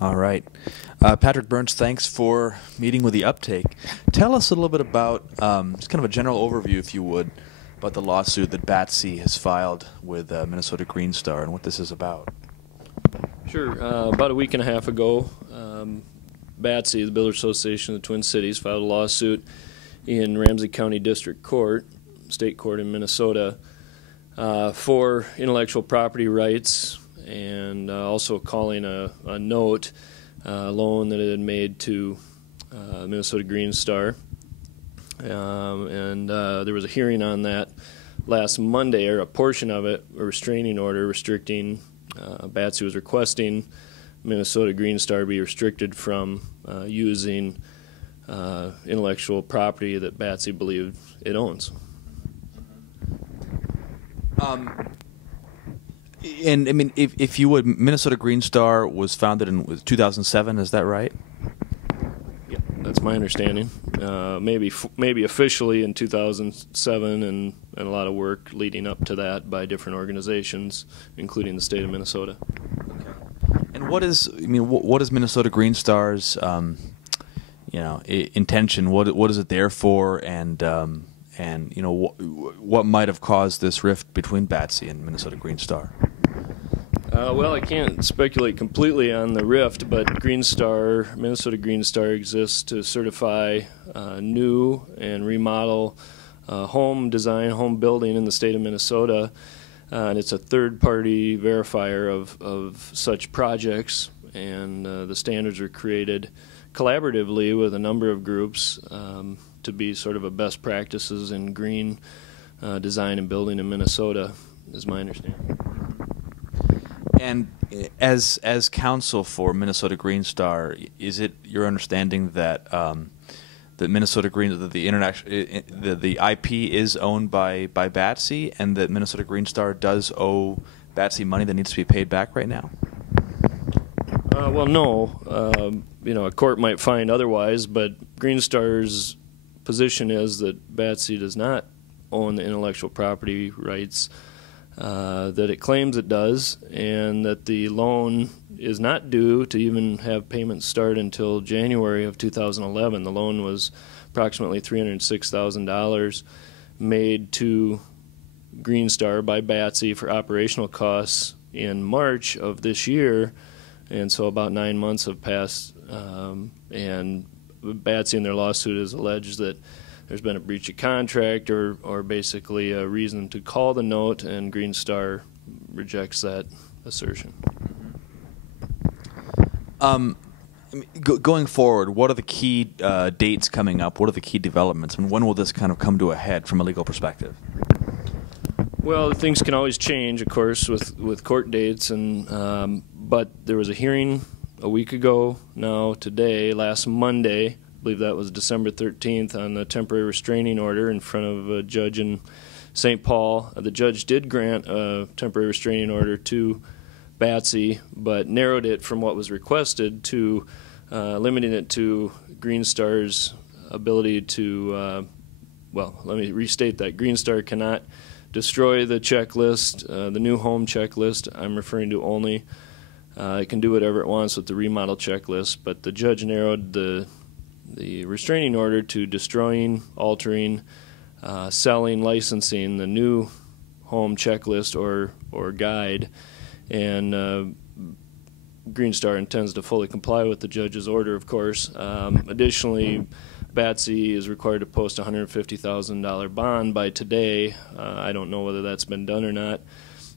All right. Patrick Burns, thanks for meeting with the Uptake. Tell us a little bit about, just kind of a general overview, if you would, about the lawsuit that BATC has filed with Minnesota GreenStar and what this is about. Sure. About a week and a half ago, BATC, the Builders Association of the Twin Cities, filed a lawsuit in Ramsey County District Court, State Court in Minnesota, for intellectual property rights and also calling a note, loan that it had made to Minnesota GreenStar. There was a hearing on that last Monday, or a portion of it, a restraining order restricting, BATC was requesting Minnesota GreenStar be restricted from using intellectual property that BATC believed it owns. And I mean, if you would, Minnesota GreenStar was founded in 2007. Is that right? Yeah, that's my understanding. Maybe officially in 2007, and a lot of work leading up to that by different organizations, including the state of Minnesota. Okay. And what is Minnesota GreenStar's intention? What is it there for? And what might have caused this rift between BATC and Minnesota GreenStar? Well, I can't speculate completely on the rift, but Minnesota GreenStar exists to certify new and remodel home design, home building in the state of Minnesota, and it's a third-party verifier of such projects, and the standards are created collaboratively with a number of groups to be sort of a best practices in green design and building in Minnesota, is my understanding. And as counsel for Minnesota GreenStar, is it your understanding that Minnesota the IP is owned by BATC, and that Minnesota GreenStar does owe BATC money that needs to be paid back right now? Well, no. A court might find otherwise, but GreenStar's position is that BATC does not own the intellectual property rights that it claims it does, and that the loan is not due to even have payments start until January of 2011. The loan was approximately $306,000 made to GreenStar by BATC for operational costs in March of this year, and so about 9 months have passed, and BATC in their lawsuit has alleged that there's been a breach of contract or basically a reason to call the note, and GreenStar rejects that assertion. Going forward, what are the key dates coming up? What are the key developments? And when will this kind of come to a head from a legal perspective? Well, things can always change, of course, with court dates, and but there was a hearing a week ago now today, last Monday, I believe that was December 13th, on the temporary restraining order in front of a judge in St. Paul. The judge did grant a temporary restraining order to BATC, but narrowed it from what was requested to limiting it to GreenStar's ability to, well, let me restate that. GreenStar cannot destroy the checklist, the new home checklist I'm referring to only. It can do whatever it wants with the remodel checklist, but the judge narrowed the restraining order to destroying, altering, selling, licensing the new home checklist or guide, and GreenStar intends to fully comply with the judge's order, of course. Additionally, BATC is required to post a $150,000 bond by today. I don't know whether that's been done or not,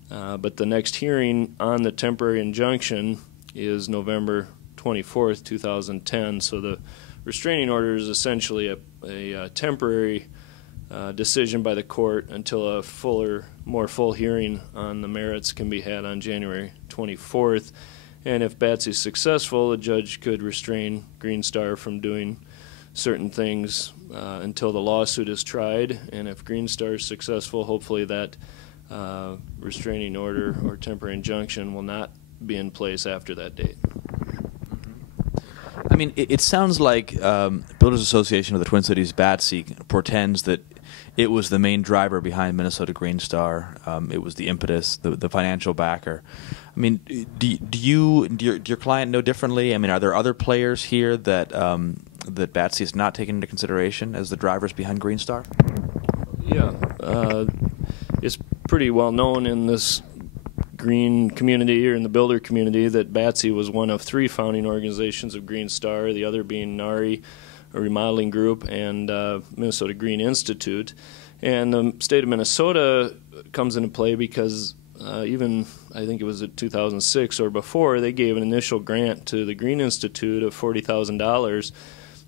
but the next hearing on the temporary injunction is November 24th, 2010, so the restraining order is essentially a temporary decision by the court until a more full hearing on the merits can be had on January 24th. And if BATC is successful, the judge could restrain GreenStar from doing certain things until the lawsuit is tried. And if GreenStar is successful, hopefully that restraining order or temporary injunction will not be in place after that date. I mean, it sounds like Builders Association of the Twin Cities, BATC, portends that it was the main driver behind Minnesota GreenStar. It was the impetus, the financial backer. I mean, do your client know differently? I mean, are there other players here that that BATC is not taken into consideration as the drivers behind GreenStar? Yeah, it's pretty well known in this green community or in the builder community that BATC was one of 3 founding organizations of GreenStar, the other being NARI, a remodeling group, and Minnesota Green Institute. And the state of Minnesota comes into play because even, I think it was in 2006 or before, they gave an initial grant to the Green Institute of $40,000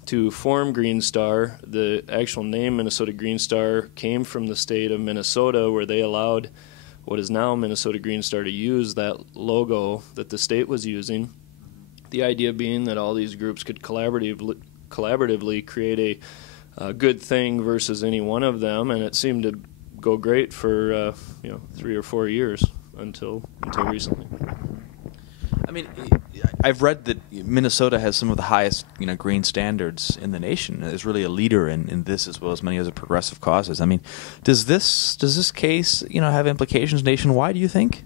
to form GreenStar. The actual name Minnesota GreenStar came from the state of Minnesota, where they allowed what is now Minnesota GreenStar to use that logo that the state was using. The idea being that all these groups could collaboratively create a good thing versus any one of them, and it seemed to go great for 3 or 4 years until recently. I mean, I've read that Minnesota has some of the highest, green standards in the nation. Is really a leader in this as well as many other progressive causes. I mean, does this case, have implications nationwide, do you think?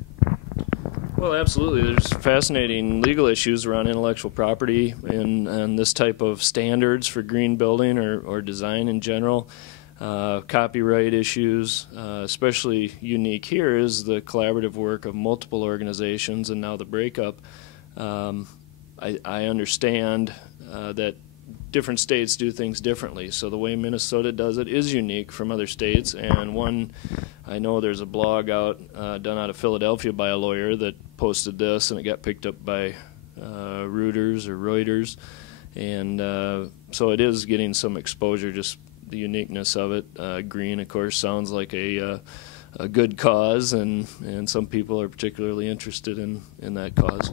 Well, absolutely. There's fascinating legal issues around intellectual property and this type of standards for green building or design in general. Copyright issues, especially unique here is the collaborative work of multiple organizations and now the breakup. I understand that different states do things differently, so the way Minnesota does it is unique from other states. And I know there's a blog out done out of Philadelphia by a lawyer that posted this, and it got picked up by Reuters, and so it is getting some exposure, just the uniqueness of it. Green, of course, sounds like a good cause, and some people are particularly interested in that cause.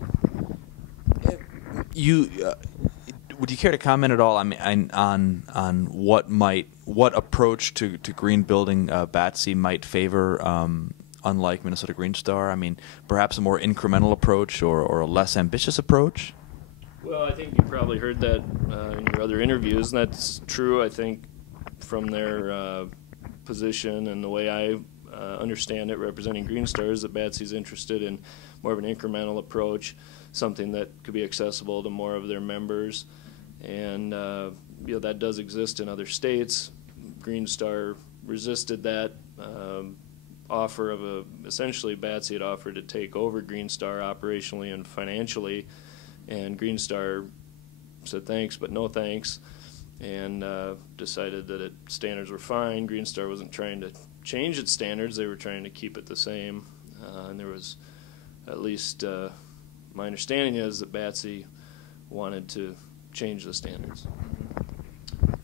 Would you care to comment at all on what approach to green building BATC might favor, unlike Minnesota GreenStar? I mean, perhaps a more incremental approach or a less ambitious approach? Well, I think you probably heard that in your other interviews, and that's true, I think, from their position and the way I understand it, representing GreenStar, is that BATC is interested in more of an incremental approach, something that could be accessible to more of their members. And that does exist in other states. GreenStar resisted that offer of essentially BATC had offered to take over GreenStar operationally and financially, and GreenStar said thanks but no thanks, and decided that its standards were fine. GreenStar wasn't trying to change its standards, they were trying to keep it the same, and there was, at least my understanding is, that BATC wanted to change the standards.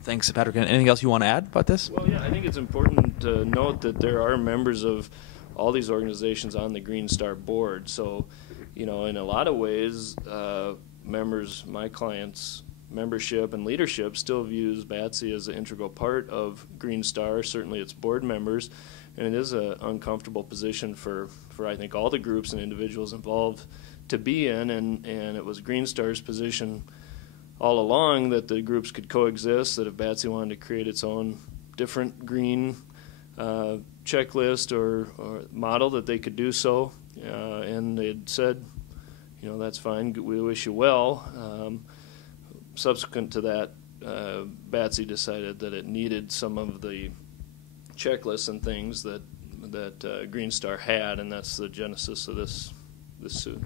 Thanks, Patrick. Anything else you want to add about this? Well, yeah, I think it's important to note that there are members of all these organizations on the GreenStar board. So, in a lot of ways, members, my clients' membership and leadership still views BATC as an integral part of GreenStar, certainly its board members, and it is an uncomfortable position for I think all the groups and individuals involved to be in, and it was GreenStar's position all along that the groups could coexist, that if BATC wanted to create its own different green checklist or model, that they could do so, and they had said, that's fine, we wish you well. Subsequent to that, BATC decided that it needed some of the checklists and things that GreenStar had, and that's the genesis of this suit.